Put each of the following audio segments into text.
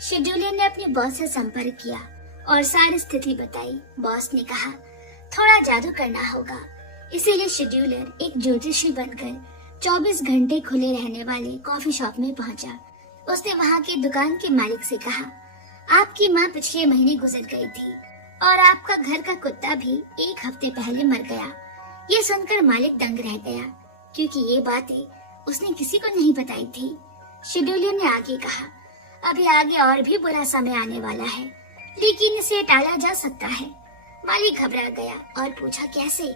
Scheduler ने अपने boss से संपर्क किया और सारी स्थिति बताई। बॉस ने कहा थोड़ा जादू करना होगा, इसीलिए शेड्यूलर एक ज्योतिषी बनकर 24 घंटे खुले रहने वाले कॉफी शॉप में पहुंचा। उसने वहां की दुकान के मालिक से कहा, आपकी माँ पिछले महीने गुजर गई थी और आपका घर का कुत्ता भी 1 हफ्ते पहले मर गया। ये सुनकर मालिक दंग रह गया, क्योंकि ये बातें उसने किसी को नहीं बताई थी। शेड्यूलर ने आगे कहा, अभी आगे और भी बुरा समय आने वाला है, लेकिन इसे टाला जा सकता है। मालिक घबरा गया और पूछा, कैसे?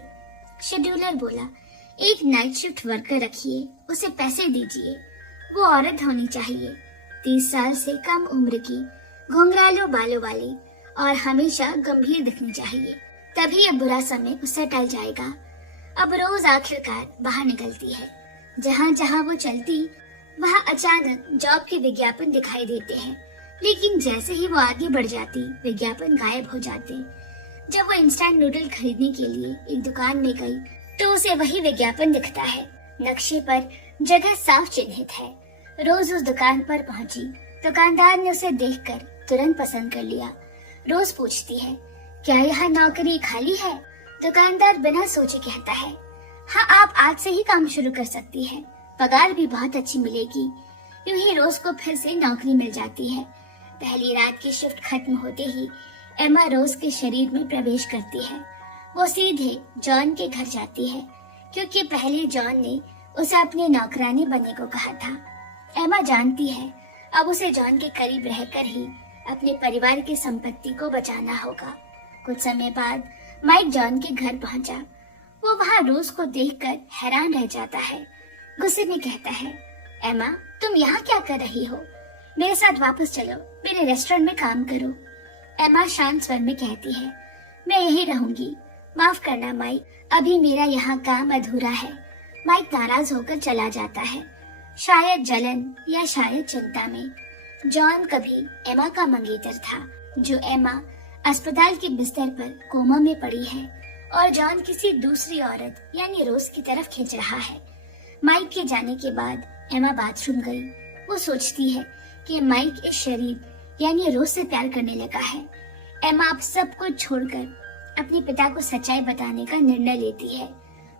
शेड्यूलर बोला, एक नाइट शिफ्ट वर्कर रखिए, उसे पैसे दीजिए। वो औरत होनी चाहिए, 30 साल से कम उम्र की, घुंघराले बालों वाली और हमेशा गंभीर दिखनी चाहिए, तभी अब बुरा समय उससे टल जाएगा। अब रोज आखिरकार बाहर निकलती है। जहाँ जहाँ वो चलती वहाँ अचानक जॉब के विज्ञापन दिखाई देते हैं, लेकिन जैसे ही वो आगे बढ़ जाती विज्ञापन गायब हो जाते। जब वो इंस्टेंट नूडल खरीदने के लिए एक दुकान में गई तो उसे वही विज्ञापन दिखता है। नक्शे पर जगह साफ चिन्हित है। रोज उस दुकान पर पहुंची। दुकानदार ने उसे देखकर तुरंत पसंद कर लिया। रोज पूछती है, क्या यह नौकरी खाली है? दुकानदार बिना सोचे कहता है, हाँ, आप आज से ही काम शुरू कर सकती है, पगार भी बहुत अच्छी मिलेगी। यूं ही रोज को फिर से नौकरी मिल जाती है। पहली रात की शिफ्ट खत्म होते ही एमा रोज के शरीर में प्रवेश करती है। वो सीधे जॉन के घर जाती है, क्योंकि पहले जॉन ने उसे अपनी नौकरानी बनने को कहा था। एमा जानती है अब उसे जॉन के करीब रहकर ही अपने परिवार की संपत्ति को बचाना होगा। कुछ समय बाद माइक जॉन के घर पहुंचा। वो वहाँ रोज को देखकर हैरान रह जाता है। गुस्से में कहता है, एमा, तुम यहाँ क्या कर रही हो? मेरे साथ वापस चलो, मेरे रेस्टोरेंट में काम करो। एमा शांत स्वर में कहती है, मैं यही रहूंगी। माफ करना माइक, अभी मेरा यहाँ काम अधूरा है। माइक नाराज होकर चला जाता है, शायद जलन या शायद चिंता में। जॉन कभी एमा का मंगेतर था, जो एमा अस्पताल के बिस्तर पर कोमा में पड़ी है और जॉन किसी दूसरी औरत यानी रोज की तरफ खींच रहा है। माइक के जाने के बाद एमा बाथरूम गई। वो सोचती है कि माइक इस शरीर यानी रोज से प्यार करने लगा है। एमा अब सब कुछ छोड़कर अपने पिता को सच्चाई बताने का निर्णय लेती है।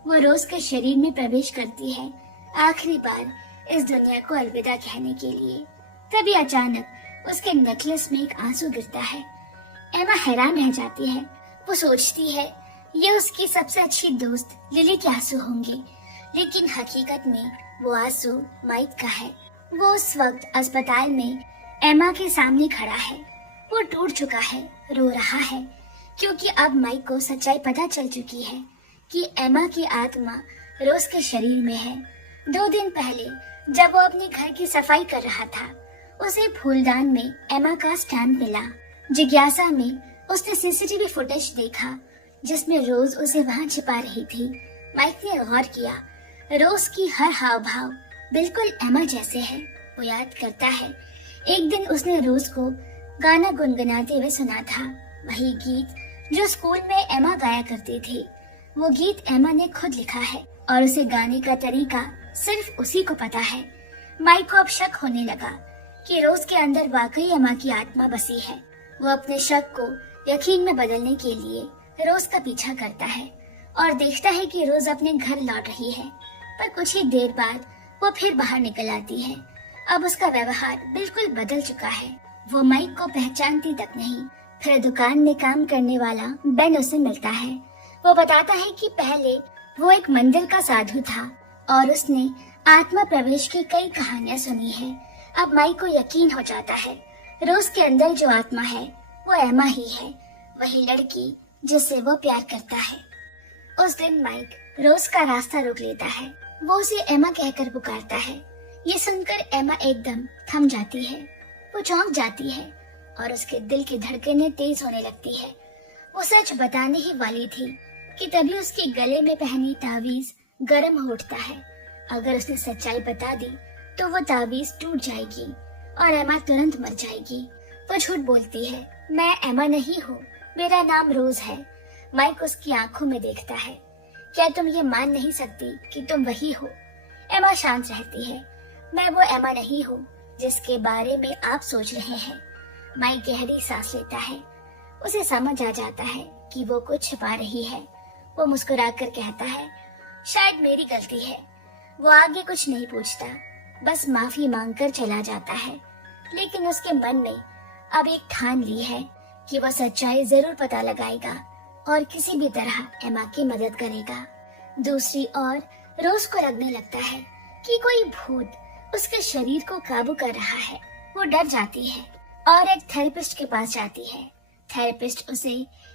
वो रोज के शरीर में प्रवेश करती है, आखिरी बार इस दुनिया को अलविदा कहने के लिए। तभी अचानक उसके नेकलेस में एक आंसू गिरता है। एमा हैरान रह जाती है। वो सोचती है ये उसकी सबसे अच्छी दोस्त लिली के आंसू होंगे, लेकिन हकीकत में वो आंसू माइक का है। वो उस वक्त अस्पताल में एमा के सामने खड़ा है। वो टूट चुका है, रो रहा है, क्योंकि अब माइक को सच्चाई पता चल चुकी है कि एमा की आत्मा रोज के शरीर में है। 2 दिन पहले जब वो अपने घर की सफाई कर रहा था, उसे फूलदान में एमा का स्टैम्प मिला। जिज्ञासा में उसने सीसीटीवी फुटेज देखा जिसमें रोज उसे वहाँ छिपा रही थी। माइक ने गौर किया, रोज की हर हाव भाव बिल्कुल एमा जैसे है। वो याद करता है एक दिन उसने रोज को गाना गुनगुनाते हुए सुना था, वही गीत जो स्कूल में एमा गाया करती थी। वो गीत एमा ने खुद लिखा है और उसे गाने का तरीका सिर्फ उसी को पता है। माइक को अब शक होने लगा कि रोज के अंदर वाकई एमा की आत्मा बसी है। वो अपने शक को यकीन में बदलने के लिए रोज का पीछा करता है और देखता है कि रोज अपने घर लौट रही है, पर कुछ ही देर बाद वो फिर बाहर निकल आती है। अब उसका व्यवहार बिल्कुल बदल चुका है। वो माइक को पहचानती तक नहीं। फिर दुकान में काम करने वाला बेन उसे मिलता है। वो बताता है कि पहले वो एक मंदिर का साधु था और उसने आत्मा प्रवेश की कई कहानियां सुनी है। अब माइक को यकीन हो जाता है रोज के अंदर जो आत्मा है वो एमा ही है, वही लड़की जिससे वो प्यार करता है। उस दिन माइक रोज का रास्ता रोक लेता है। वो उसे एमा कहकर पुकारता है। ये सुनकर एमा एकदम थम जाती है। वो चौंक जाती है और उसके दिल की धड़कनें तेज होने लगती है। वो सच बताने ही वाली थी कि तभी उसके गले में पहनी तावीज गर्म हो उठता है। अगर उसने सच्चाई बता दी तो वो तावीज टूट जाएगी और एमा तुरंत मर जाएगी। वो झूठ बोलती है, मैं एमा नहीं हूँ, मेरा नाम रोज है। माइक उसकी आंखों में देखता है। क्या तुम ये मान नहीं सकती कि तुम वही हो? एमा शांत रहती है। मैं वो एमा नहीं हूँ जिसके बारे में आप सोच रहे हैं। माइक गहरी सांस लेता है। उसे समझ आ जाता है कि वो कुछ छिपा रही है। वो मुस्कुराकर कहता है, शायद मेरी गलती है। वो आगे कुछ नहीं पूछता, बस माफी मांगकर चला जाता है। लेकिन उसके मन ने अब एक ठान ली है कि वह सच्चाई जरूर पता लगाएगा और किसी भी तरह एमा की मदद करेगा। दूसरी ओर रोज को लगने लगता है कि कोई भूत उसके शरीर को काबू कर रहा है। वो डर जाती है और एक थेरेपिस्ट के पास जाती है। थेरेपिस्ट उसे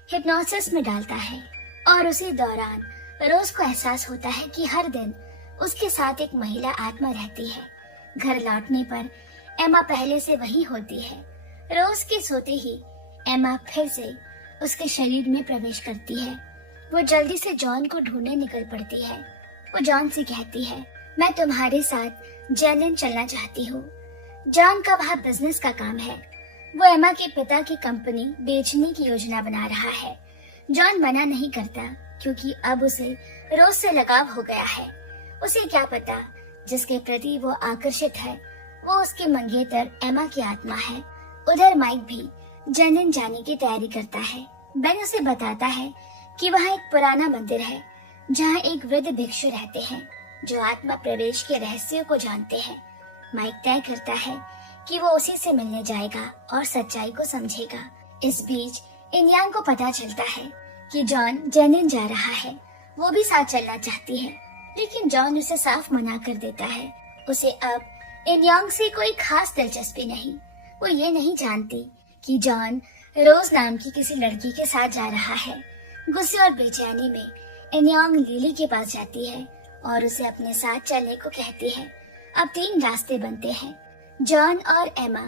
हिप्नोसिस में डालता है और उसी दौरान रोज को एहसास होता है कि हर दिन उसके साथ एक महिला आत्मा रहती है। घर लौटने पर एमा पहले से वही होती है। रोज के सोते ही एमा फिर से उसके शरीर में प्रवेश करती है। वो जल्दी से जॉन को ढूंढने निकल पड़ती है। वो जॉन से कहती है, मैं तुम्हारे साथ जेनिन चलना चाहती हूँ। जॉन का वहाँ बिजनेस का काम है। वो एमा के पिता की कंपनी बेचने की योजना बना रहा है। जॉन मना नहीं करता क्योंकि अब उसे रोज से लगाव हो गया है। उसे क्या पता जिसके प्रति वो आकर्षित है वो उसकी मंगेतर एमा की आत्मा है। उधर माइक भी जेनिन जाने की तैयारी करता है। बेन उसे बताता है कि वहाँ एक पुराना मंदिर है जहाँ एक वृद्ध भिक्षु रहते हैं जो आत्मा प्रवेश के रहस्यों को जानते हैं। माइक तय करता है कि वो उसी से मिलने जाएगा और सच्चाई को समझेगा। इस बीच इनयांग को पता चलता है कि जॉन जेनिन जा रहा है। वो भी साथ चलना चाहती है, लेकिन जॉन उसे साफ मना कर देता है। उसे अब इनयांग से कोई खास दिलचस्पी नहीं। वो ये नहीं जानती कि जॉन रोज नाम की किसी लड़की के साथ जा रहा है। गुस्से और बेचैनी में इनयांग लिली के पास जाती है और उसे अपने साथ चलने को कहती है। अब 3 रास्ते बनते हैं। जॉन और एमा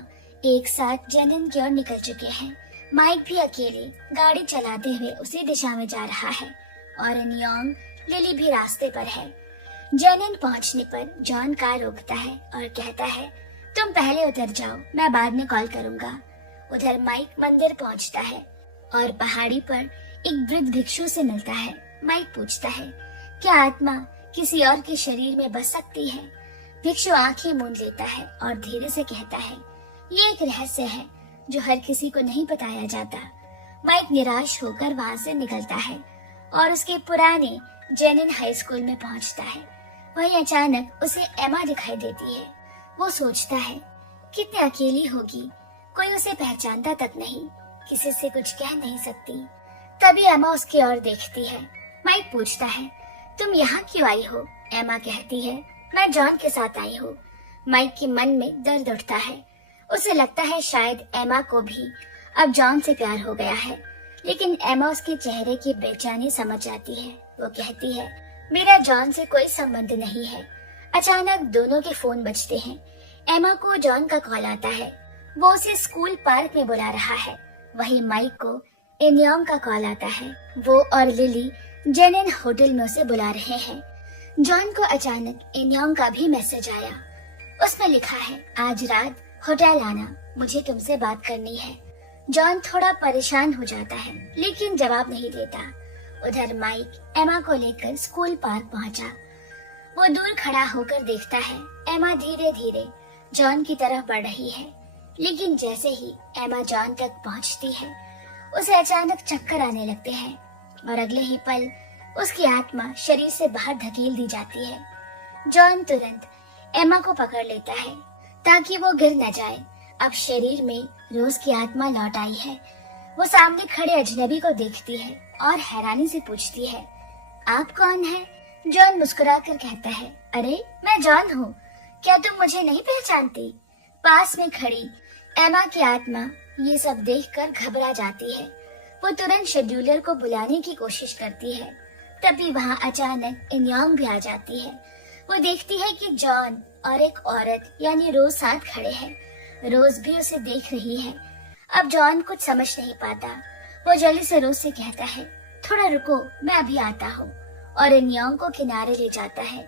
एक साथ जेनिन की ओर निकल चुके हैं। माइक भी अकेले गाड़ी चलाते हुए उसी दिशा में जा रहा है और इनयांग लिली भी रास्ते पर है। जेनिन पहुंचने पर जॉन कार रोकता है और कहता है, तुम पहले उतर जाओ, मैं बाद में कॉल करूंगा। उधर माइक मंदिर पहुंचता है और पहाड़ी पर एक वृद्ध भिक्षु से मिलता है। माइक पूछता है, क्या आत्मा किसी और के शरीर में बस सकती है? भिक्षु आंखें मूंद लेता है और धीरे से कहता है, ये एक रहस्य है जो हर किसी को नहीं बताया जाता। माइक निराश होकर वहाँ से निकलता है और उसके पुराने जेनिन हाई स्कूल में पहुँचता है। वहीं अचानक उसे एमा दिखाई देती है। वो सोचता है, कितनी अकेली होगी, कोई उसे पहचानता तक नहीं, किसी से कुछ कह नहीं सकती। तभी एमा उसकी ओर देखती है। माइक पूछता है, तुम यहाँ क्यों आई हो? एमा कहती है, मैं जॉन के साथ आई हूँ। माइक के मन में दर्द उठता है। उसे लगता है शायद एमा को भी अब जॉन से प्यार हो गया है, लेकिन एमा उसके चेहरे की बेचैनी समझ जाती है। वो कहती है, मेरा जॉन से कोई संबंध नहीं है। अचानक दोनों के फोन बजते हैं। एमा को जॉन का कॉल आता है। वो उसे स्कूल पार्क में बुला रहा है। वहीं माइक को इनयांग का कॉल आता है। वो और लिली जेनिन होटल में उसे बुला रहे हैं। जॉन को अचानक इनयांग का भी मैसेज आया। उसमें लिखा है, आज रात होटल आना, मुझे तुमसे बात करनी है। जॉन थोड़ा परेशान हो जाता है, लेकिन जवाब नहीं देता। उधर माइक एमा को लेकर स्कूल पार्क पहुंचा। वो दूर खड़ा होकर देखता है, एमा धीरे धीरे जॉन की तरफ बढ़ रही है। लेकिन जैसे ही एमा जॉन तक पहुंचती है, उसे अचानक चक्कर आने लगते हैं और अगले ही पल उसकी आत्मा शरीर से बाहर धकेल दी जाती है। जॉन तुरंत एमा को पकड़ लेता है ताकि वो गिर न जाए। अब शरीर में रोज की आत्मा लौट आई है। वो सामने खड़े अजनबी को देखती है और हैरानी से पूछती है, आप कौन है? जॉन मुस्कुराकर कहता है, अरे मैं जॉन हूँ, क्या तुम मुझे नहीं पहचानती? पास में खड़ी एमा की आत्मा ये सब देखकर घबरा जाती है। वो तुरंत शेड्यूलर को बुलाने की कोशिश करती है। तभी वहाँ अचानक इनयांग भी आ जाती है। वो देखती है कि जॉन और एक औरत यानी रोज साथ खड़े हैं। रोज भी उसे देख रही है। अब जॉन कुछ समझ नहीं पाता। वो जल्दी से रोज से कहता है, थोड़ा रुको, मैं अभी आता हूँ, और इनयांग को किनारे ले जाता है।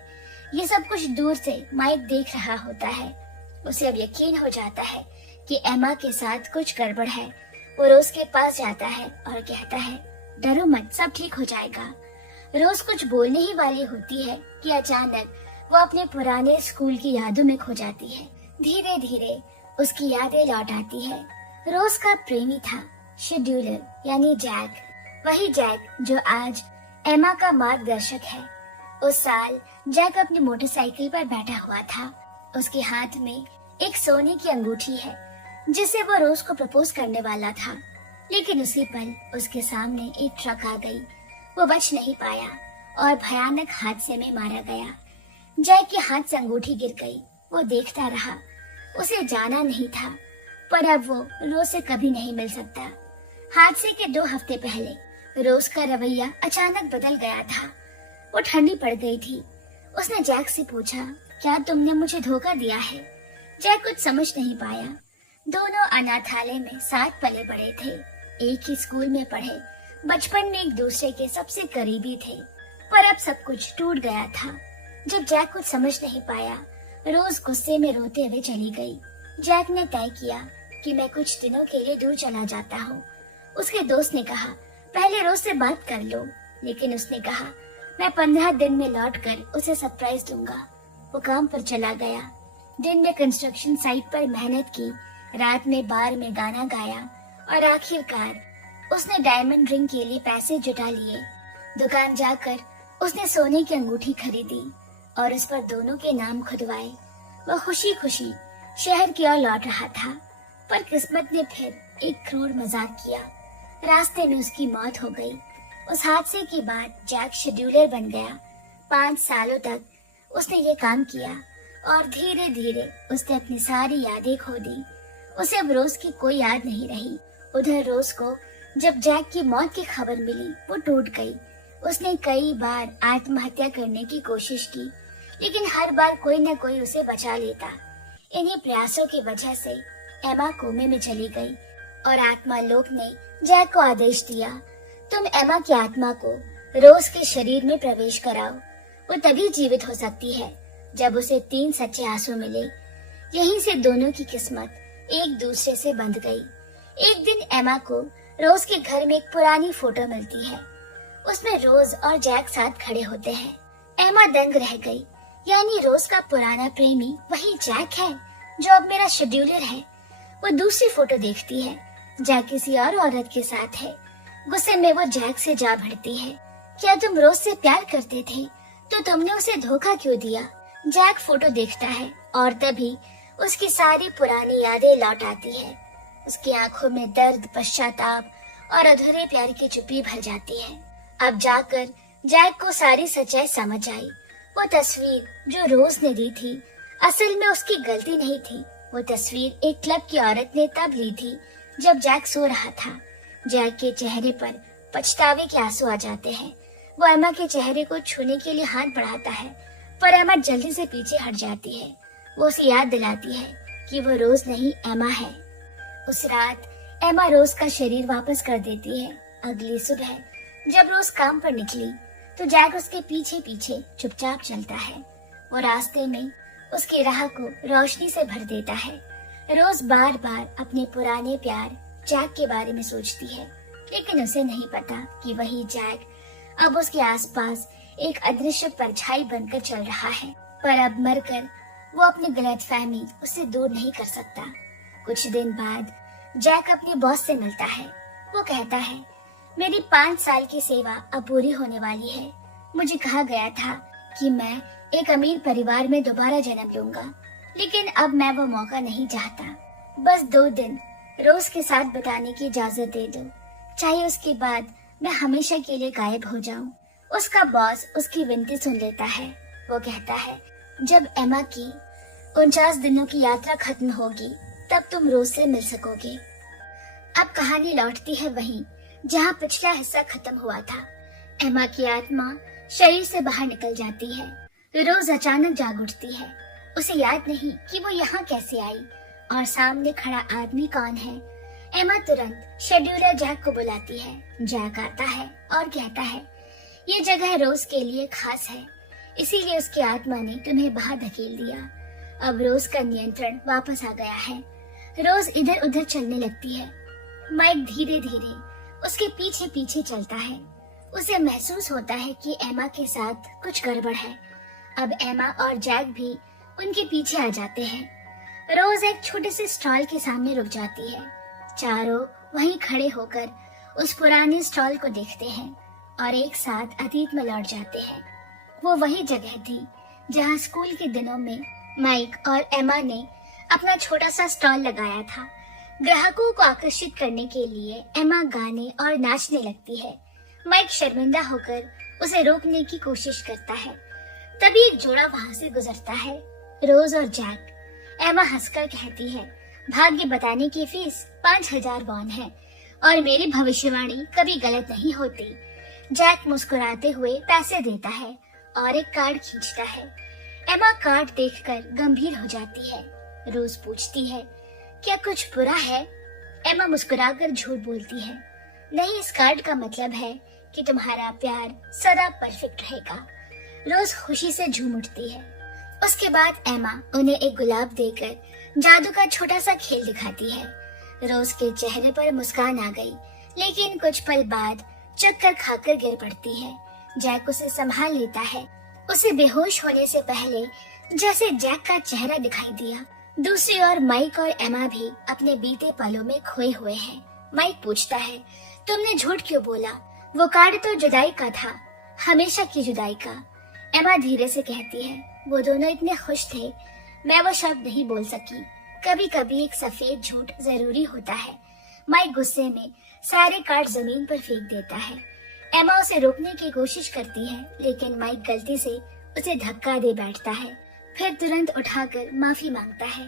ये सब कुछ दूर से माइक देख रहा होता है। उसे अब यकीन हो जाता है कि एमा के साथ कुछ गड़बड़ है। वो रोज के पास जाता है और कहता है, डरो मत, सब ठीक हो जाएगा। रोज कुछ बोलने ही वाली होती है कि अचानक वो अपने पुराने स्कूल की यादों में खो जाती है। धीरे धीरे उसकी यादें लौट आती है। रोज का प्रेमी था, शेड्यूलर यानी जैक। वही जैक जो आज एमा का मार्गदर्शक है। उस साल जैक अपनी मोटरसाइकिल पर बैठा हुआ था। उसके हाथ में एक सोने की अंगूठी है जिसे वो रोज को प्रपोज करने वाला था। लेकिन उसी पल उसके सामने एक ट्रक आ गई। वो बच नहीं पाया और भयानक हादसे में मारा गया। जैक के हाथ से अंगूठी गिर गई। वो देखता रहा। उसे जाना नहीं था, पर अब वो रोज से कभी नहीं मिल सकता। हादसे के 2 हफ्ते पहले रोज का रवैया अचानक बदल गया था। वो ठंडी पड़ गई थी। उसने जैक से पूछा, क्या तुमने मुझे धोखा दिया है? जैक कुछ समझ नहीं पाया। दोनों अनाथालय में साथ पले बड़े थे, एक ही स्कूल में पढ़े, बचपन में एक दूसरे के सबसे करीबी थे। पर अब सब कुछ टूट गया था। जब जैक कुछ समझ नहीं पाया, रोज गुस्से में रोते हुए चली गई। जैक ने तय किया कि मैं कुछ दिनों के लिए दूर चला जाता हूँ। उसके दोस्त ने कहा, पहले रोज से बात कर लो। लेकिन उसने कहा, मैं 15 दिन में लौटकर उसे सरप्राइज दूंगा। वो काम पर चला गया। दिन में कंस्ट्रक्शन साइट पर मेहनत की, रात में बार में गाना गाया और आखिरकार उसने डायमंड रिंग के लिए पैसे जुटा लिए। दुकान जाकर उसने सोने की अंगूठी खरीदी और उस पर दोनों के नाम खुदवाए। वह खुशी खुशी शहर की ओर लौट रहा था, पर किस्मत ने फिर एक क्रूर मजाक किया। रास्ते में उसकी मौत हो गई। उस हादसे के बाद जैक शेड्यूलर बन गया। 5 सालों तक उसने ये काम किया और धीरे धीरे उसने अपनी सारी यादें खो दी। उसे अब रोज की कोई याद नहीं रही। उधर रोज को जब जैक की मौत की खबर मिली, वो टूट गई। उसने कई बार आत्महत्या करने की कोशिश की, लेकिन हर बार कोई न कोई उसे बचा लेता। इन्हीं प्रयासों की वजह से एमा कोमे में चली गई और आत्मा लोक ने जैक को आदेश दिया, तुम एमा की आत्मा को रोज के शरीर में प्रवेश कराओ। वो तभी जीवित हो सकती है जब उसे 3 सच्चे आंसू मिले। यहीं से दोनों की किस्मत एक दूसरे से बंध गई। एक दिन एमा को रोज के घर में एक पुरानी फोटो मिलती है। उसमें रोज और जैक साथ खड़े होते हैं। एमा दंग रह गई। यानी रोज का पुराना प्रेमी वही जैक है जो अब मेरा शेड्यूलर है। वो दूसरी फोटो देखती है। जैक किसी और औरत के साथ है। गुस्से में वो जैक से जा भिड़ती है, क्या तुम रोज से प्यार करते थे तो तुमने उसे धोखा क्यों दिया? जैक फोटो देखता है और तभी उसकी सारी पुरानी यादें लौट आती है। उसकी आंखों में दर्द, पश्चाताप और अधूरे प्यार की चुप्पी भर जाती है। अब जाकर जैक को सारी सच्चाई समझ आई। वो तस्वीर जो रोज ने दी थी, असल में उसकी गलती नहीं थी। वो तस्वीर एक क्लब की औरत ने तब ली थी जब जैक सो रहा था। जैक के चेहरे पर पछतावे के आंसू आ जाते हैं। वो एमा के चेहरे को छूने के लिए हाथ बढ़ाता है, पर एमा जल्दी से पीछे हट जाती है। वो उसे याद दिलाती है कि वो रोज नहीं, एमा है। उस रात एमा रोज का शरीर वापस कर देती है। अगली सुबह जब रोज काम पर निकली तो जैक उसके पीछे पीछे चुपचाप चलता है। वो रास्ते में उसकी राह को रोशनी से भर देता है। रोज बार बार अपने पुराने प्यार जैक के बारे में सोचती है, लेकिन उसे नहीं पता कि वही जैक अब उसके आसपास एक अदृश्य परछाई बनकर चल रहा है। पर अब मरकर वो अपनी गलतफहमी उससे दूर नहीं कर सकता। कुछ दिन बाद जैक अपने बॉस से मिलता है। वो कहता है, मेरी 5 साल की सेवा अब पूरी होने वाली है। मुझे कहा गया था कि मैं एक अमीर परिवार में दोबारा जन्म लूंगा, लेकिन अब मैं वो मौका नहीं चाहता। बस 2 दिन रोज के साथ बिताने की इजाजत दे दो, चाहे उसके बाद मैं हमेशा के लिए गायब हो जाऊं। उसका बॉस उसकी विनती सुन लेता है। वो कहता है, जब एमा की 49 दिनों की यात्रा खत्म होगी तब तुम रोज से मिल सकोगे। अब कहानी लौटती है वहीं जहाँ पिछला हिस्सा खत्म हुआ था। एमा की आत्मा शरीर से बाहर निकल जाती है। रोज अचानक जाग उठती है। उसे याद नहीं कि वो यहाँ कैसे आई और सामने खड़ा आदमी कौन है। एमा तुरंत शेड्यूलर जैक को बुलाती है। जैक आता है और कहता है, ये जगह रोज के लिए खास है, इसीलिए उसकी आत्मा ने तुम्हें बाहर धकेल दिया। अब रोज का नियंत्रण वापस आ गया है। रोज इधर उधर चलने लगती है। माइक धीरे धीरे उसके पीछे पीछे चलता है। उसे महसूस होता है कि एमा के साथ कुछ गड़बड़ है। अब एमा और जैक भी उनके पीछे आ जाते हैं। रोज एक छोटे से स्टॉल के सामने रुक जाती है। चारों वहीं खड़े होकर उस पुराने स्टॉल को देखते हैं और एक साथ अतीत में लौट जाते हैं। वो वही जगह थी जहाँ स्कूल के दिनों में माइक और एमा ने अपना छोटा सा स्टॉल लगाया था। ग्राहकों को आकर्षित करने के लिए एमा गाने और नाचने लगती है। माइक शर्मिंदा होकर उसे रोकने की कोशिश करता है। तभी एक जोड़ा वहां से गुजरता है, रोज और जैक। एमा हंसकर कहती है, भाग्य बताने की फीस 5000 वॉन है और मेरी भविष्यवाणी कभी गलत नहीं होती। जैक मुस्कुराते हुए पैसे देता है और एक कार्ड खींचता है। एमा कार्ड देखकर गंभीर हो जाती है। रोज पूछती है, क्या कुछ बुरा है? एमा मुस्कुराकर झूठ बोलती है, नहीं, इस कार्ड का मतलब है कि तुम्हारा प्यार सदा परफेक्ट रहेगा। रोज खुशी से झूम उठती है। उसके बाद एमा उन्हें एक गुलाब देकर जादू का छोटा सा खेल दिखाती है। रोज के चेहरे पर मुस्कान आ गई, लेकिन कुछ पल बाद चक्कर खाकर गिर पड़ती है। जैक उसे संभाल लेता है। उसे बेहोश होने से पहले जैसे जैक का चेहरा दिखाई दिया। दूसरी ओर माइक और एमा भी अपने बीते पलों में खोए हुए हैं। माइक पूछता है, तुमने झूठ क्यों बोला? वो कार्ड तो जुदाई का था, हमेशा की जुदाई का। एमा धीरे से कहती है, वो दोनों इतने खुश थे, मैं वो शब्द नहीं बोल सकी। कभी कभी एक सफेद झूठ जरूरी होता है। माइक गुस्से में सारे कार्ड जमीन पर फेंक देता है। एमा उसे रोकने की कोशिश करती है, लेकिन माइक गलती से उसे धक्का दे बैठता है, फिर तुरंत उठाकर माफी मांगता है।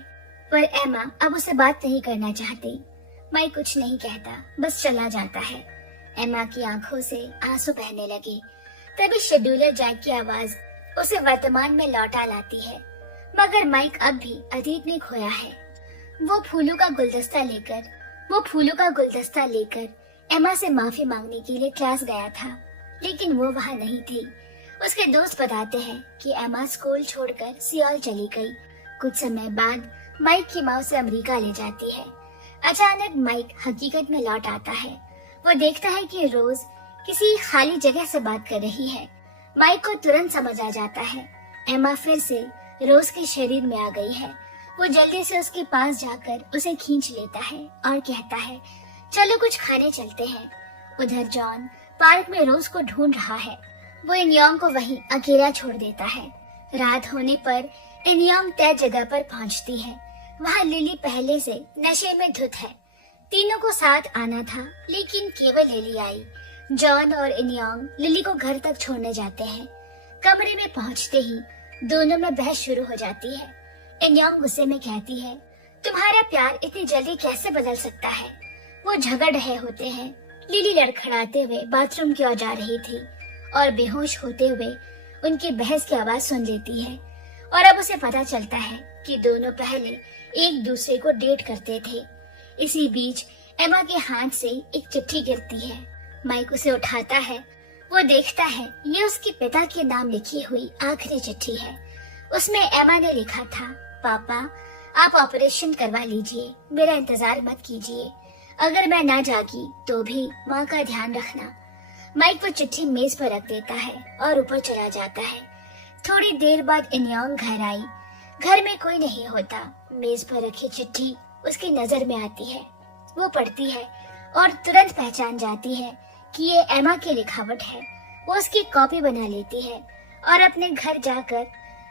पर एमा अब उसे बात नहीं करना चाहती। माइक कुछ नहीं कहता, बस चला जाता है। एमा की आंखों से आंसू बहने लगे। तभी शेड्यूलर जैक की आवाज उसे वर्तमान में लौटा लाती है, मगर माइक अब भी अतीत में खोया है। वो फूलों का गुलदस्ता लेकर एमा से माफी मांगने के लिए क्लास गया था, लेकिन वो वहाँ नहीं थी। उसके दोस्त बताते हैं कि एमा स्कूल छोड़कर सियोल चली गई। कुछ समय बाद माइक की माँ उसे अमेरिका ले जाती है। अचानक माइक हकीकत में लौट आता है। वो देखता है कि रोज किसी खाली जगह से बात कर रही है। माइक को तुरंत समझ आ जाता है, एमा फिर से रोज के शरीर में आ गई है। वो जल्दी से उसके पास जाकर उसे खींच लेता है और कहता है, चलो कुछ खाने चलते हैं। उधर जॉन पार्क में रोज को ढूंढ रहा है। वो इनयोंग को वहीं अकेला छोड़ देता है। रात होने पर इनयोंग तय जगह पर पहुंचती है। वहाँ लिली पहले से नशे में धुत है। तीनों को साथ आना था, लेकिन केवल लिली आई। जॉन और इनयोंग लिली को घर तक छोड़ने जाते हैं। कमरे में पहुंचते ही दोनों में बहस शुरू हो जाती है। इनयोंग गुस्से में कहती है, तुम्हारा प्यार इतनी जल्दी कैसे बदल सकता है? वो झगड़ रहे होते हैं। लिली लड़खड़ाते हुए बाथरूम की ओर जा रही थी और बेहोश होते हुए उनकी बहस की आवाज सुन लेती है। और अब उसे पता चलता है कि दोनों पहले एक दूसरे को डेट करते थे। इसी बीच एमा के हाथ से एक चिट्ठी गिरती है। माइक उसे उठाता है। वो देखता है ये उसके पिता के नाम लिखी हुई आखिरी चिट्ठी है। उसमें एमा ने लिखा था, पापा आप ऑपरेशन करवा लीजिए, मेरा इंतजार मत कीजिए। अगर मैं ना जागी तो भी माँ का ध्यान रखना। माइक वो चिट्ठी मेज पर रख देता है और ऊपर चला जाता है। थोड़ी देर बाद इनयोंग घर आई। घर में कोई नहीं होता। मेज पर रखी चिट्ठी उसकी नजर में आती है। वो पढ़ती है और तुरंत पहचान जाती है कि ये एमा की लिखावट है। वो उसकी कॉपी बना लेती है और अपने घर जाकर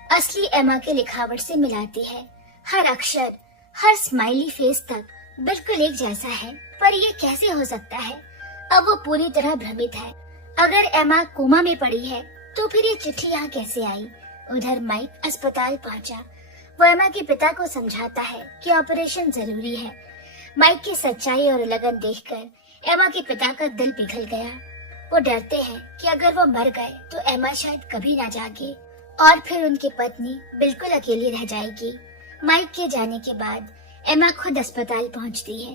असली एमा की लिखावट से मिलाती है। हर अक्षर, हर स्माइली फेस तक बिल्कुल एक जैसा है। पर ये कैसे हो सकता है? अब वो पूरी तरह भ्रमित है। अगर एमा कोमा में पड़ी है तो फिर ये चिट्ठी यहाँ कैसे आई? उधर माइक अस्पताल पहुँचा। वो एमा के पिता को समझाता है कि ऑपरेशन जरूरी है। माइक की सच्चाई और लगन देखकर एमा के पिता का दिल पिघल गया। वो डरते हैं कि अगर वो मर गए तो एमा शायद कभी ना जागे और फिर उनकी पत्नी बिल्कुल अकेली रह जाएगी। माइक के जाने के बाद एमा खुद अस्पताल पहुंचती है।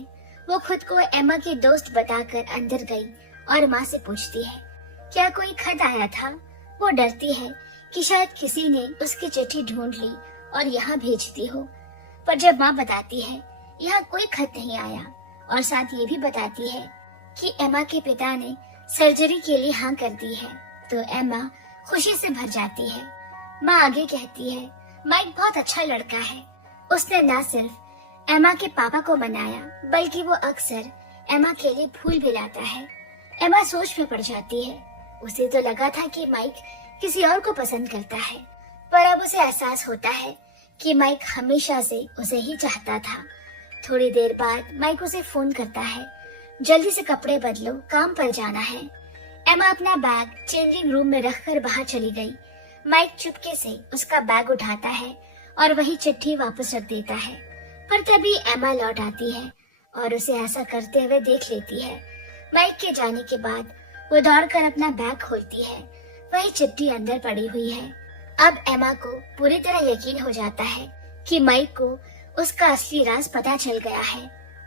वो खुद को एमा के दोस्त बताकर अंदर गई और माँ से पूछती है, क्या कोई खत आया था? वो डरती है कि शायद किसी ने उसकी चिट्ठी ढूंढ ली और यहाँ भेज दी हो। पर जब माँ बताती है यहाँ कोई खत नहीं आया और साथ ये भी बताती है कि एमा के पिता ने सर्जरी के लिए हाँ कर दी है, तो एमा खुशी से भर जाती है। माँ आगे कहती है, माइक बहुत अच्छा लड़का है। उसने न सिर्फ एमा के पापा को मनाया, बल्कि वो अक्सर एमा के लिए फूल भी लाता है। एमा सोच में पड़ जाती है। उसे तो लगा था कि माइक किसी और को पसंद करता है, पर अब उसे एहसास होता है कि माइक हमेशा से उसे ही चाहता था। थोड़ी देर बाद माइक उसे फोन करता है, जल्दी से कपड़े बदलो, काम पर जाना है। एमा अपना बैग चेंजिंग रूम में रखकर बाहर चली गई। माइक चुपके से उसका बैग उठाता है और वही चिट्ठी वापस रख देता है, पर तभी एमा लौट आती है और उसे ऐसा करते हुए देख लेती है। माइक के जाने के बाद वो दौड़कर अपना बैग खोलती है। वही चिट्ठी अंदर पड़ी हुई है। अब एमा को पूरी तरह यकीन हो जाता है कि माइक को उसका असली राज पता चल गया है।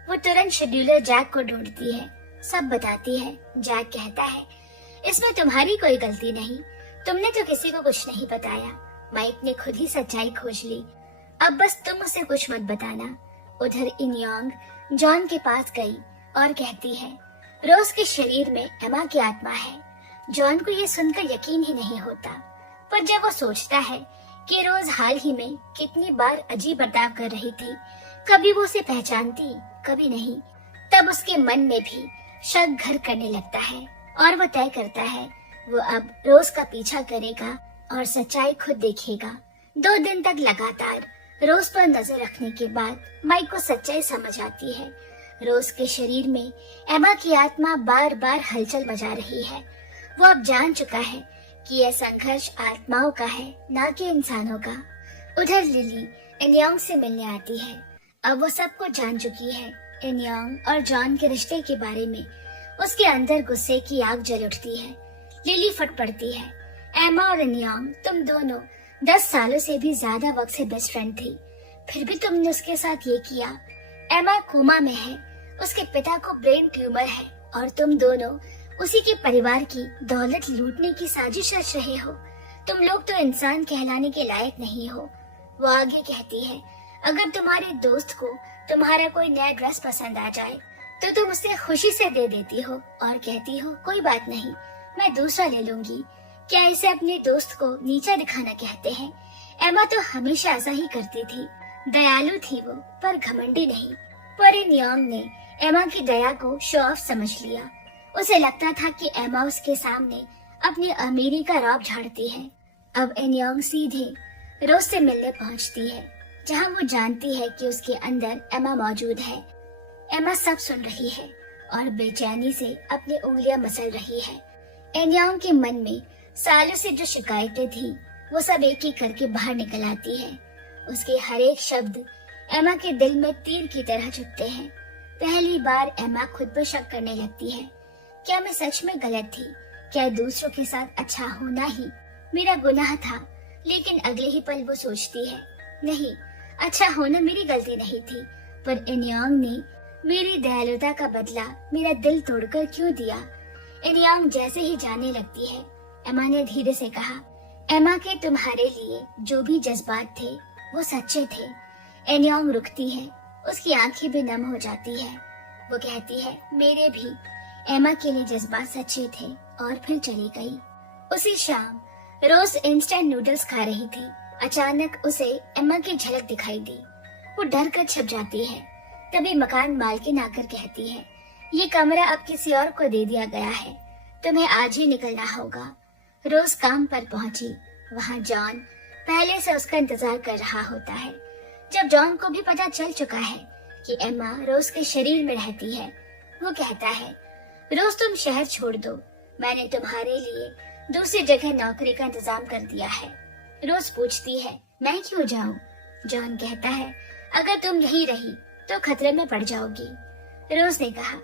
वो तुरंत शेड्यूलर जैक को ढूंढती है, सब बताती है। जैक कहता है, इसमें तुम्हारी कोई गलती नहीं, तुमने तो किसी को कुछ नहीं बताया। माइक ने खुद ही सच्चाई खोज ली, अब बस तुम उसे कुछ मत बताना। उधर इनयोंग जॉन के पास गई और कहती है, रोज के शरीर में एमा की आत्मा है। जॉन को ये सुनकर यकीन ही नहीं होता, पर जब वो सोचता है कि रोज हाल ही में कितनी बार अजीब बर्ताव कर रही थी, कभी वो उसे पहचानती कभी नहीं, तब उसके मन में भी शक घर करने लगता है और वो तय करता है वो अब रोज का पीछा करेगा और सच्चाई खुद देखेगा। 2 दिन तक लगातार रोज पर नजर रखने के बाद माइक को सच्चाई समझ आती है। रोज के शरीर में एमा की आत्मा बार बार हलचल मचा रही है। वो अब जान चुका है कि यह संघर्ष आत्माओं का है, ना कि इंसानों का। उधर लिली इनयोंग से मिलने आती है। अब वो सब कुछ जान चुकी है। इनयोंग और जॉन के रिश्ते के बारे में उसके अंदर गुस्से की आग जल उठती है। लिली फट पड़ती है, एमा और इनयोंग, तुम दोनों 10 सालों से भी ज्यादा वक्त से बेस्ट फ्रेंड थी, फिर भी तुमने उसके साथ ये किया। एमा कोमा में है, उसके पिता को ब्रेन ट्यूमर है और तुम दोनों उसी के परिवार की दौलत लूटने की साजिश रच रहे हो। तुम लोग तो इंसान कहलाने के लायक नहीं हो। वो आगे कहती है, अगर तुम्हारे दोस्त को तुम्हारा कोई नया ड्रेस पसंद आ जाए तो तुम उसे खुशी से दे देती हो और कहती हो, कोई बात नहीं, मैं दूसरा ले लूंगी। क्या इसे अपने दोस्त को नीचा दिखाना कहते हैं? एमा तो हमेशा ऐसा ही करती थी, दयालु थी वो, पर घमंडी नहीं। पर इनयोंग ने एमा की दया को शो ऑफ समझ लिया। उसे लगता था कि एमा उसके सामने अपनी अमीरी का रौब झाड़ती है। अब इनयोंग सीधे रोज से मिलने पहुंचती है, जहां वो जानती है कि उसके अंदर एमा मौजूद है। एमा सब सुन रही है और बेचैनी से अपनी उंगलियां मसल रही है। इनयोंग के मन में सालों से जो शिकायतें थी, वो सब एक एक करके बाहर निकल आती है। उसके हर एक शब्द एमा के दिल में तीर की तरह चुभते हैं। पहली बार एमा खुद पर शक करने लगती है, क्या मैं सच में गलत थी? क्या दूसरों के साथ अच्छा होना ही मेरा गुनाह था? लेकिन अगले ही पल वो सोचती है, नहीं, अच्छा होना मेरी गलती नहीं थी, पर इनयोंग ने मेरी दयालुता का बदला मेरा दिल तोड़कर क्यों दिया? इनयोंग जैसे ही जाने लगती है, एमा ने धीरे से कहा, एमा के तुम्हारे लिए जो भी जज्बात थे वो सच्चे थे। इनयोंग रुकती है, उसकी आंखें भी नम हो जाती है। वो कहती है, मेरे भी एमा के लिए जज्बात सच्चे थे, और फिर चली गई। उसी शाम रोज इंस्टेंट नूडल्स खा रही थी। अचानक उसे एमा की झलक दिखाई दी। वो डर कर छिप जाती है। तभी मकान मालकिन आकर कहती है, ये कमरा अब किसी और को दे दिया गया है, तुम्हें आज ही निकलना होगा। रोज काम पर पहुंची। वहाँ जॉन पहले से उसका इंतजार कर रहा होता है। जब जॉन को भी पता चल चुका है कि एमा रोज के शरीर में रहती है, वो कहता है, रोज तुम शहर छोड़ दो, मैंने तुम्हारे लिए दूसरी जगह नौकरी का इंतजाम कर दिया है। रोज पूछती है, मैं क्यों जाऊं? जॉन कहता है, अगर तुम यहीं रही तो खतरे में पड़ जाओगी। रोज ने कहा,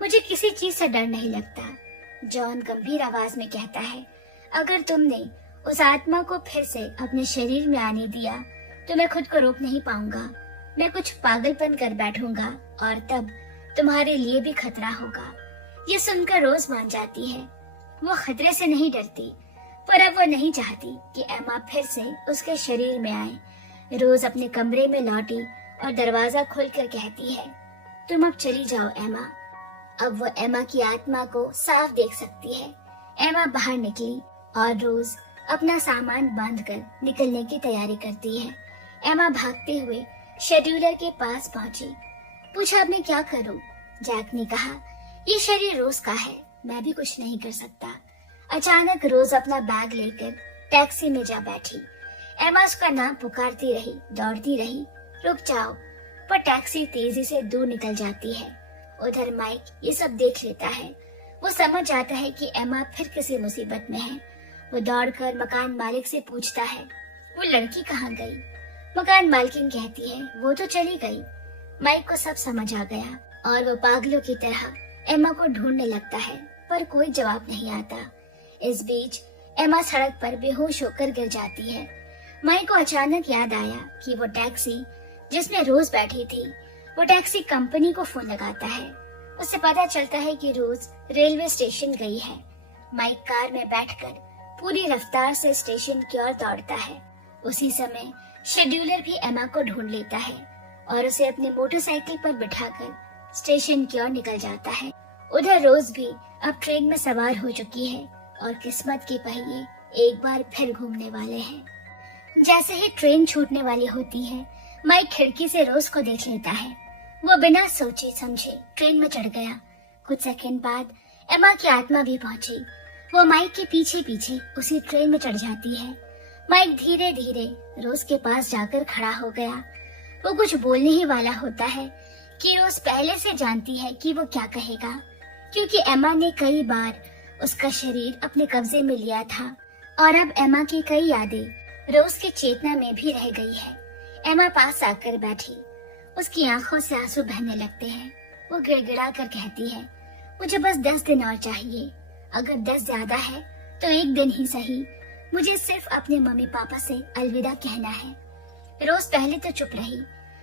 मुझे किसी चीज से डर नहीं लगता। जॉन गंभीर आवाज में कहता है, अगर तुमने उस आत्मा को फिर से अपने शरीर में आने दिया तो मैं खुद को रोक नहीं पाऊंगा। मैं कुछ पागलपन कर बैठूंगा और तब तुम्हारे लिए भी खतरा होगा। ये सुनकर रोज मान जाती है। वो खतरे से नहीं डरती, पर अब वो नहीं चाहती कि एमा फिर से उसके शरीर में आए। रोज अपने कमरे में लौटी और दरवाजा खोलकर कहती है, तुम अब चली जाओ एमा। अब वो एमा की आत्मा को साफ देख सकती है। एमा बाहर निकली और रोज अपना सामान बांधकर निकलने की तैयारी करती है। एमा भागते हुए शेड्यूलर के पास पहुंची। पूछा अब मैं क्या करूं? जैक ने कहा, ये शरीर रोज का है, मैं भी कुछ नहीं कर सकता। अचानक रोज अपना बैग लेकर टैक्सी में जा बैठी। एमा उसका नाम पुकारती रही, दौड़ती रही, रुक जाओ, पर टैक्सी तेजी से दूर निकल जाती है। उधर माइक ये सब देख लेता है। वो समझ जाता है कि एमा फिर किसी मुसीबत में है। वो दौड़कर मकान मालिक से पूछता है, वो लड़की कहाँ गई? मकान मालकिन कहती है, वो तो चली गई। माइक को सब समझ आ गया और वो पागलों की तरह एमा को ढूंढने लगता है, पर कोई जवाब नहीं आता। इस बीच एमा सड़क पर बेहोश होकर गिर जाती है। माइक को अचानक याद आया कि वो टैक्सी जिसमें रोज बैठी थी, वो टैक्सी कंपनी को फोन लगाता है। उसे पता चलता है कि रोज रेलवे स्टेशन गई है। माइक कार में बैठकर पूरी रफ्तार से स्टेशन की ओर दौड़ता है। उसी समय शेड्यूलर भी एमा को ढूंढ लेता है और उसे अपनी मोटरसाइकिल पर बिठाकर स्टेशन की ओर निकल जाता है। उधर रोज भी अब ट्रेन में सवार हो चुकी है और किस्मत के पहिए एक बार फिर घूमने वाले हैं। जैसे ही ट्रेन छूटने वाली होती है, माइक खिड़की से रोज को देख लेता है। वो बिना सोचे समझे ट्रेन में चढ़ गया। कुछ सेकंड बाद एमा की आत्मा भी पहुंची। वो माइक के पीछे पीछे उसी ट्रेन में चढ़ जाती है। माइक धीरे धीरे रोज के पास जाकर खड़ा हो गया। वो कुछ बोलने ही वाला होता है कि रोज पहले से जानती है कि वो क्या कहेगा, क्योंकि एमा ने कई बार उसका शरीर अपने कब्जे में लिया था और अब एमा की कई यादें रोज की चेतना में भी रह गई है। एमा पास आकर बैठी। उसकी आंखों से आंसू बहने लगते हैं। वो गिड़गिड़ा कर कहती है, मुझे बस 10 दिन और चाहिए। अगर 10 ज्यादा है तो 1 दिन ही सही। मुझे सिर्फ अपने मम्मी पापा से अलविदा कहना है। रोज पहले तो चुप रही,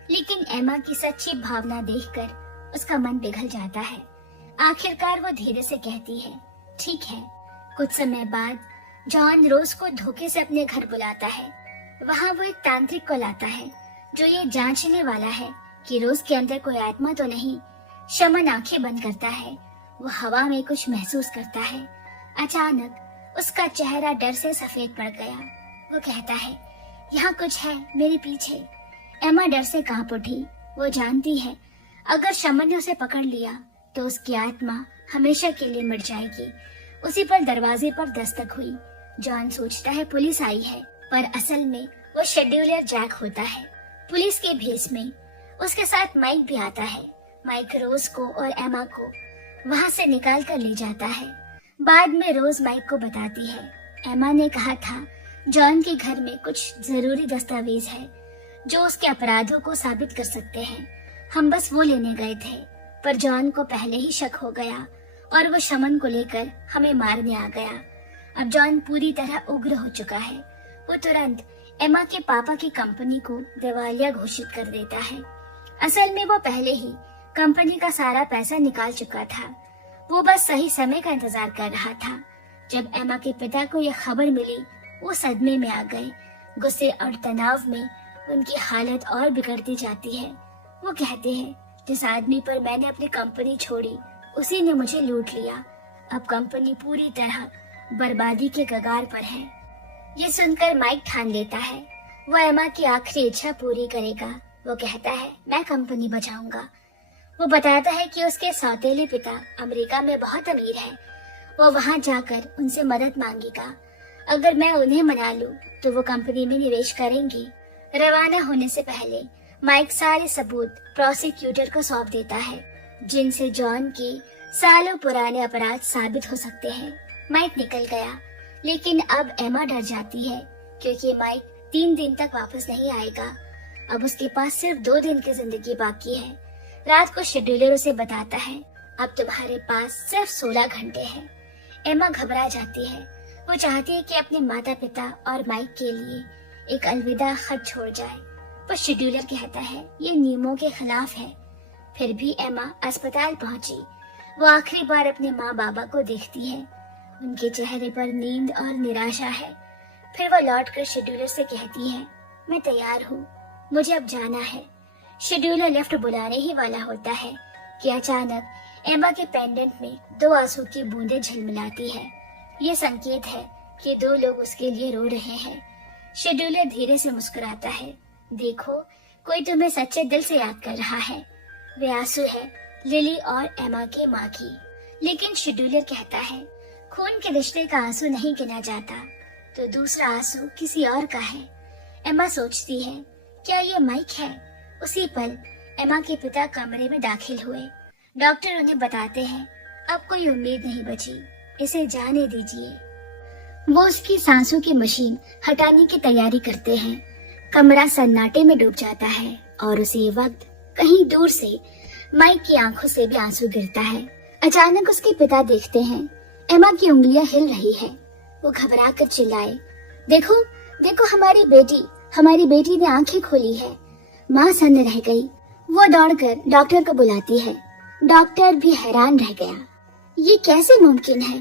लेकिन एमा की सच्ची भावना देखकर उसका मन पिघल जाता है। आखिरकार वो धीरे से कहती है, ठीक है। कुछ समय बाद जॉन रोज को धोखे से अपने घर बुलाता है। वहाँ वो एक तांत्रिक को लाता है जो ये जांचने वाला है कि रोज के अंदर कोई आत्मा तो नहीं। शमन आंखें बंद करता है। वो हवा में कुछ महसूस करता है। अचानक उसका चेहरा डर से सफेद पड़ गया। वो कहता है, यहाँ कुछ है मेरे पीछे। एमा डर से कांप उठी। वो जानती है अगर शमन ने उसे पकड़ लिया तो उसकी आत्मा हमेशा के लिए मिट जाएगी। उसी पर दरवाजे पर दस्तक हुई। जॉन सोचता है पुलिस आई है, पर असल में वो शेड्यूलर जैक होता है, पुलिस के भेष में। उसके साथ माइक भी आता है। माइक रोज को और एमा को वहाँ से निकाल कर ले जाता है। बाद में रोज माइक को बताती है, एमा ने कहा था जॉन के घर में कुछ जरूरी दस्तावेज है जो उसके अपराधों को साबित कर सकते हैं। हम बस वो लेने गए थे, पर जॉन को पहले ही शक हो गया और वो शमन को लेकर हमें मारने आ गया। अब जॉन पूरी तरह उग्र हो चुका है। वो तुरंत एमा के पापा की कंपनी को दिवालिया घोषित कर देता है। असल में वो पहले ही कंपनी का सारा पैसा निकाल चुका था। वो बस सही समय का इंतजार कर रहा था। जब एमा के पिता को यह खबर मिली, वो सदमे में आ गए। गुस्से और तनाव में उनकी हालत और बिगड़ती जाती है। वो कहते हैं, जिस आदमी पर मैंने अपनी कंपनी छोड़ी उसी ने मुझे लूट लिया। अब कंपनी पूरी तरह बर्बादी के कगार पर है। ये सुनकर माइक ठान लेता है वो एमा की आखिरी इच्छा पूरी करेगा। वो कहता है, मैं कंपनी बचाऊंगा। वो बताता है कि उसके सौतेले पिता अमेरिका में बहुत अमीर है। वो वहाँ जाकर उनसे मदद मांगेगा। अगर मैं उन्हें मना लूं तो वो कंपनी में निवेश करेंगे। रवाना होने से पहले माइक सारे सबूत प्रोसिक्यूटर को सौंप देता है, जिनसे जॉन के सालों पुराने अपराध साबित हो सकते हैं। माइक निकल गया, लेकिन अब एमा डर जाती है क्योंकि माइक 3 दिन तक वापस नहीं आएगा। अब उसके पास सिर्फ 2 दिन की जिंदगी बाकी है। रात को शेड्यूलर उसे बताता है, अब तुम्हारे पास सिर्फ 16 घंटे हैं। एमा घबरा जाती है। वो चाहती है कि अपने माता पिता और माइक के लिए एक अलविदा खत छोड़ जाए, पर शेड्यूलर कहता है ये नियमों के खिलाफ है। फिर भी एमा अस्पताल पहुंची। वो आखिरी बार अपने माँ बाबा को देखती है। उनके चेहरे पर नींद और निराशा है। फिर वो लौटकर शेड्यूलर से कहती है, मैं तैयार हूँ, मुझे अब जाना है। शेड्यूलर लिफ्ट बुलाने ही वाला होता है कि अचानक एमा के पेंडेंट में 2 आंसू की बूंदें झिलमिलाती है। ये संकेत है कि 2 लोग उसके लिए रो रहे हैं। शेड्यूलर धीरे से मुस्कुराता है, देखो कोई तुम्हें सच्चे दिल से याद कर रहा है। वे आंसू है लिली और एमा के माँ की। लेकिन शेड्यूलर कहता है खून के रिश्ते का आंसू नहीं गिना जाता, तो दूसरा आंसू किसी और का है। एमा सोचती है क्या ये माइक है। उसी पल एमा के पिता कमरे में दाखिल हुए। डॉक्टर उन्हें बताते हैं अब कोई उम्मीद नहीं बची, इसे जाने दीजिए। वो उसकी सांसों की मशीन हटाने की तैयारी करते हैं। कमरा सन्नाटे में डूब जाता है और उसी वक्त कहीं दूर से माइक की आंखों से भी आंसू गिरता है। अचानक उसके पिता देखते हैं एमा की उंगलियां हिल रही है। वो घबरा कर चिल्लाए, देखो देखो हमारी बेटी ने आंखें खोली है। माँ सन्न रह गई। वो दौड़कर डॉक्टर को बुलाती है। डॉक्टर भी हैरान रह गया, ये कैसे मुमकिन है।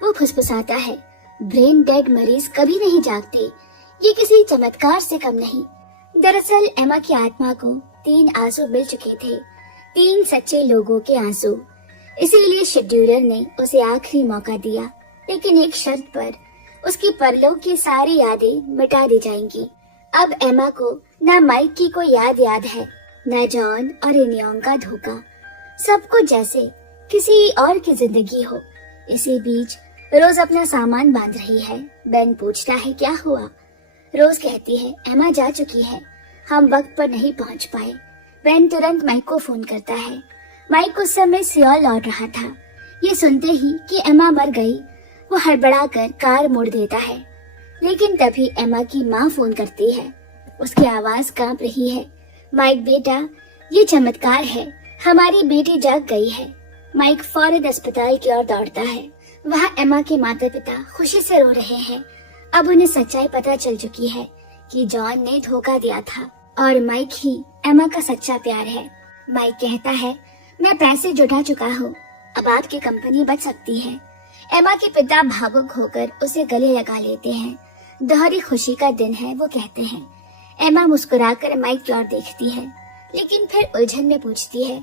वो फुसफुसाता है, ब्रेन डेड मरीज कभी नहीं जागते, ये किसी चमत्कार से कम नहीं। दरअसल एमा की आत्मा को 3 आंसू मिल चुके थे, 3 सच्चे लोगों के आंसू। इसीलिए शेड्यूलर ने उसे आखिरी मौका दिया, लेकिन एक शर्त पर, उसकी परलोक की सारी यादें मिटा दी जाएंगी। अब एमा को न माइक की कोई याद है, न जॉन और इनियोंग का धोखा। सब कुछ जैसे किसी और की जिंदगी हो। इसी बीच रोज अपना सामान बांध रही है। बेन पूछता है क्या हुआ। रोज कहती है एमा जा चुकी है, हम वक्त पर नहीं पहुंच पाए। बेन तुरंत माइक को फोन करता है। माइक उस समय सियोल लौट रहा था। ये सुनते ही कि एमा मर गई, वो हड़बड़ाकर कार मोड़ देता है। लेकिन तभी एमा की माँ फोन करती है। उसकी आवाज कांप रही है, माइक बेटा, ये चमत्कार है, हमारी बेटी जाग गई है। माइक फौरन अस्पताल की ओर दौड़ता है। वहाँ एमा के माता पिता खुशी से रो रहे हैं। अब उन्हें सच्चाई पता चल चुकी है कि जॉन ने धोखा दिया था और माइक ही एमा का सच्चा प्यार है। माइक कहता है मैं पैसे जुटा चुका हूँ, अब आपकी कंपनी बच सकती है। एमा के पिता भावुक होकर उसे गले लगा लेते हैं। दोहरी खुशी का दिन है, वो कहते हैं। एमा मुस्कुराकर माइक की ओर देखती है, लेकिन फिर उलझन में पूछती है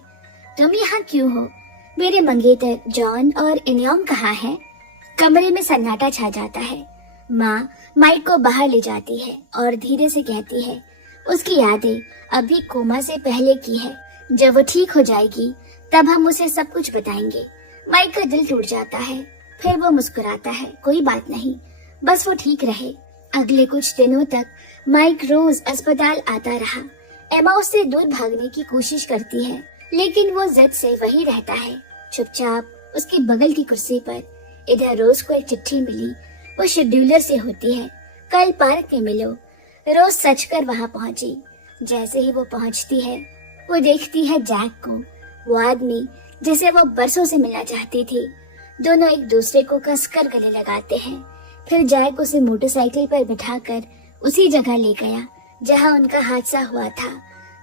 तुम यहाँ क्यों हो? मेरे मंगेतर जॉन और इनियोंग कहाँ हैं? कमरे में सन्नाटा छा जाता है। माँ माइक को बाहर ले जाती है और धीरे से कहती है उसकी यादें अभी कोमा से पहले की है, जब वो ठीक हो जाएगी तब हम उसे सब कुछ बताएंगे। माइक का दिल टूट जाता है, फिर वो मुस्कुराता है, कोई बात नहीं, बस वो ठीक रहे। अगले कुछ दिनों तक माइक रोज अस्पताल आता रहा। एमा उससे दूर भागने की कोशिश करती है, लेकिन वो जिद से वही रहता है, चुपचाप उसकी बगल की कुर्सी पर। इधर रोज को एक चिट्ठी मिली, वो शेड्यूलर से होती है, कल पार्क में मिलो। रोज सच कर वहाँ पहुँची। जैसे ही वो पहुँचती है, वो देखती है जैक को, वो आदमी जिसे वो बरसों से मिलना चाहती थी। दोनों एक दूसरे को कसकर गले लगाते हैं। फिर जैक उसे मोटरसाइकिल पर बिठाकर उसी जगह ले गया जहाँ उनका हादसा हुआ था।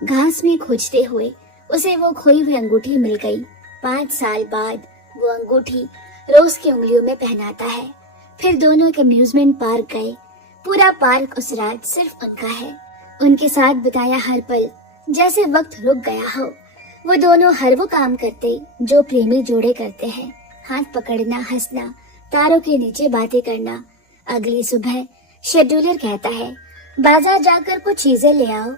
घास में खोजते हुए उसे वो खोई हुई अंगूठी मिल गई। 5 साल बाद वो अंगूठी रोज की उंगलियों में पहनाता है। फिर दोनों एक अम्यूजमेंट पार्क गए। पूरा पार्क उस रात सिर्फ उनका है। उनके साथ बिताया हर पल जैसे वक्त रुक गया हो। वो दोनों हर वो काम करते जो प्रेमी जोड़े करते हैं, हाथ पकड़ना, हंसना, तारों के नीचे बातें करना। अगली सुबह शेड्यूलर कहता है बाजार जाकर कुछ चीजें ले आओ।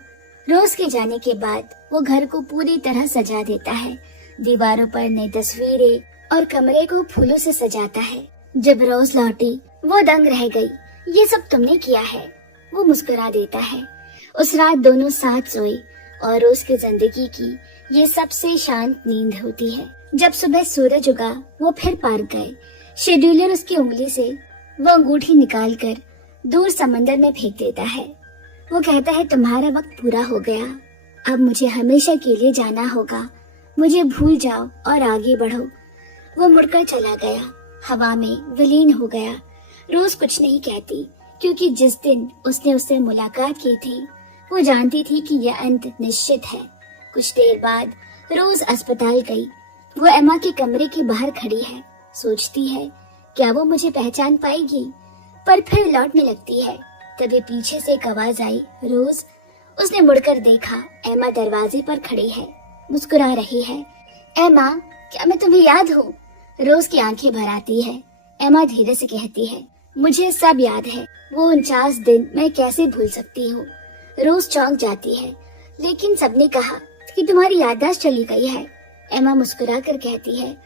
रोज के जाने के बाद वो घर को पूरी तरह सजा देता है। दीवारों पर नई तस्वीरें और कमरे को फूलों से सजाता है। जब रोज लौटी वो दंग रह गई। ये सब तुमने किया है, वो मुस्कुरा देता है। उस रात दोनों साथ सोए और रोज की जिंदगी की ये सबसे शांत नींद होती है। जब सुबह सूरज उगा वो फिर पार्क गए। शेड्यूलर उसकी उंगली से वो अंगूठी निकालकर दूर समंदर में फेंक देता है। वो कहता है तुम्हारा वक्त पूरा हो गया, अब मुझे हमेशा के लिए जाना होगा, मुझे भूल जाओ और आगे बढ़ो। वो मुड़कर चला गया, हवा में विलीन हो गया। रोज कुछ नहीं कहती, क्योंकि जिस दिन उसने उससे मुलाकात की थी वो जानती थी कि यह अंत निश्चित है। कुछ देर बाद रोज अस्पताल गई। वो एमा के कमरे के बाहर खड़ी है, सोचती है क्या वो मुझे पहचान पाएगी, पर फिर लौटने लगती है। तभी पीछे से एक आवाज आई, रोज। उसने मुड़कर देखा, एमा दरवाजे पर खड़ी है, मुस्कुरा रही है। एमा, क्या मैं तुम्हें याद हूँ? रोज की आंखें भर आती है। एमा धीरे से कहती है, मुझे सब याद है, वो 49 दिन मैं कैसे भूल सकती हूँ। रोज चौंक जाती है, लेकिन सबने कहा कि तुम्हारी याददाश्त चली गई है। एमा मुस्कुरा कर कहती है,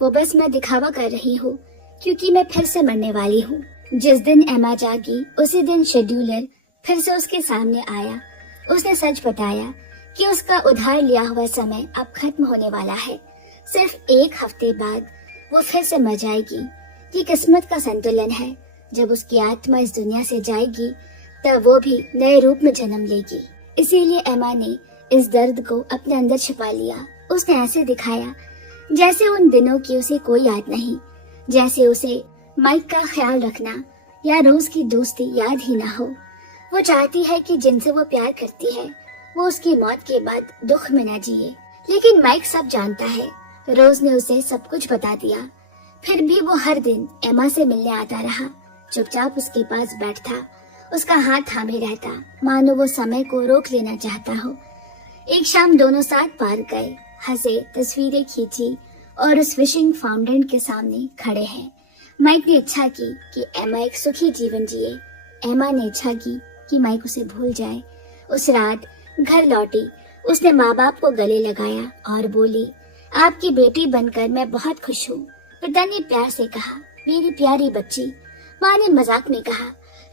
वो बस मैं दिखावा कर रही हूँ क्योंकि मैं फिर से मरने वाली हूँ। जिस दिन एमा जागी उसी दिन शेड्यूलर फिर से उसके सामने आया। उसने सच बताया कि उसका उधार लिया हुआ समय अब खत्म होने वाला है। सिर्फ 1 हफ्ते बाद वो फिर से मर जाएगी। ये किस्मत का संतुलन है। जब उसकी आत्मा इस दुनिया से जाएगी तब वो भी नए रूप में जन्म लेगी। इसीलिए एमा ने इस दर्द को अपने अंदर छिपा लिया। उसने ऐसे दिखाया जैसे उन दिनों की उसे कोई याद नहीं, जैसे उसे माइक का ख्याल रखना या रोज की दोस्ती याद ही ना हो। वो चाहती है कि जिनसे वो प्यार करती है वो उसकी मौत के बाद दुख में न जिए। लेकिन माइक सब जानता है। रोज ने उसे सब कुछ बता दिया। फिर भी वो हर दिन एमा से मिलने आता रहा। चुपचाप उसके पास बैठता, उसका हाथ थामे रहता, मानो वो समय को रोक लेना चाहता हो। एक शाम दोनों साथ पार्क गए, हंसे, तस्वीरें खींची और उस विशिंग फाउंटेन के सामने खड़े हैं। माइक ने इच्छा की कि एमा एक सुखी जीवन जिए। एमा ने इच्छा की कि माइक उसे भूल जाए। उस रात घर लौटी, उसने माँ बाप को गले लगाया और बोली, आपकी बेटी बनकर मैं बहुत खुश हूँ। पिता ने प्यार से कहा, मेरी प्यारी बच्ची। माँ ने मजाक में कहा,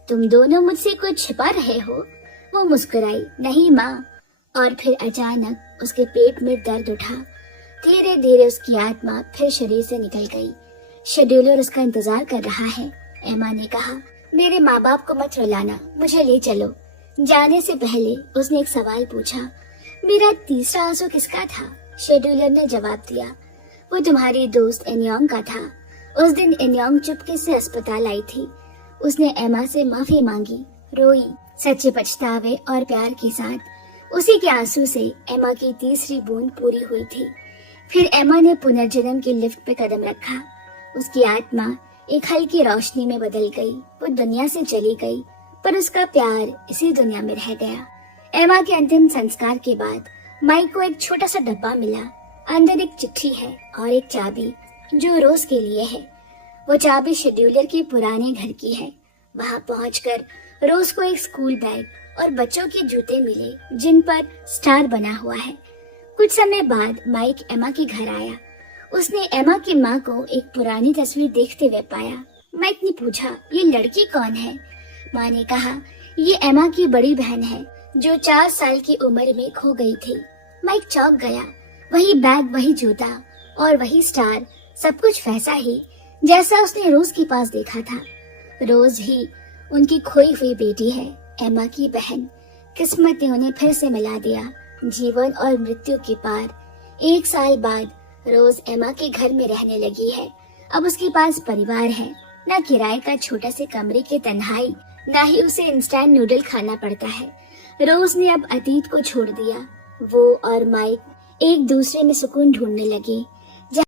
तुम दोनों मुझसे कुछ छिपा रहे हो? वो मुस्कुराई, नहीं माँ। और फिर अचानक उसके पेट में दर्द उठा। धीरे धीरे उसकी आत्मा फिर शरीर से निकल गई। शेड्यूलर उसका इंतजार कर रहा है। एमा ने कहा, मेरे माँ बाप को मत रुलाना, मुझे ले चलो। जाने से पहले उसने एक सवाल पूछा, मेरा तीसरा आंसू किसका था? शेड्यूलर ने जवाब दिया, वो तुम्हारी दोस्त एनियोंग का था। उस दिन एनियोंग चुपके से अस्पताल आई थी। उसने एमा से माफी मांगी, रोई, सच्चे पछतावे और प्यार के साथ। उसी के आंसू से एमा की तीसरी बूंद पूरी हुई थी। फिर एमा ने पुनर्जन्म की लिफ्ट पे कदम रखा। उसकी आत्मा एक हल्की रोशनी में बदल गई। वो दुनिया से चली गई, पर उसका प्यार इसी दुनिया में रह गया। एमा के अंतिम संस्कार के बाद माइक को एक छोटा सा डब्बा मिला। अंदर एक चिट्ठी है और एक चाबी जो रोज के लिए है। वो चाबी शेड्यूलर के पुराने घर की है। वहाँ पहुंचकर रोज को एक स्कूल बैग और बच्चों के जूते मिले जिन पर स्टार बना हुआ है। कुछ समय बाद माइक एमा के घर आया। उसने एमा की माँ को एक पुरानी तस्वीर देखते हुए पाया। माइक ने पूछा, ये लड़की कौन है? माँ ने कहा, ये एमा की बड़ी बहन है जो 4 साल की उम्र में खो गई थी। माइक चौंक गया। वही बैग, वही जूता और वही स्टार, सब कुछ वैसा ही जैसा उसने रोज के पास देखा था। रोज ही उनकी खोई हुई बेटी है, एमा की बहन। किस्मत ने उन्हें फिर से मिला दिया, जीवन और मृत्यु के पार। 1 साल बाद रोज एमा के घर में रहने लगी है। अब उसके पास परिवार है, न किराए का छोटा से कमरे की तन्हाई, न ही उसे इंस्टेंट नूडल खाना पड़ता है। रोज ने अब अतीत को छोड़ दिया। वो और माइक एक दूसरे में सुकून ढूंढने लगे।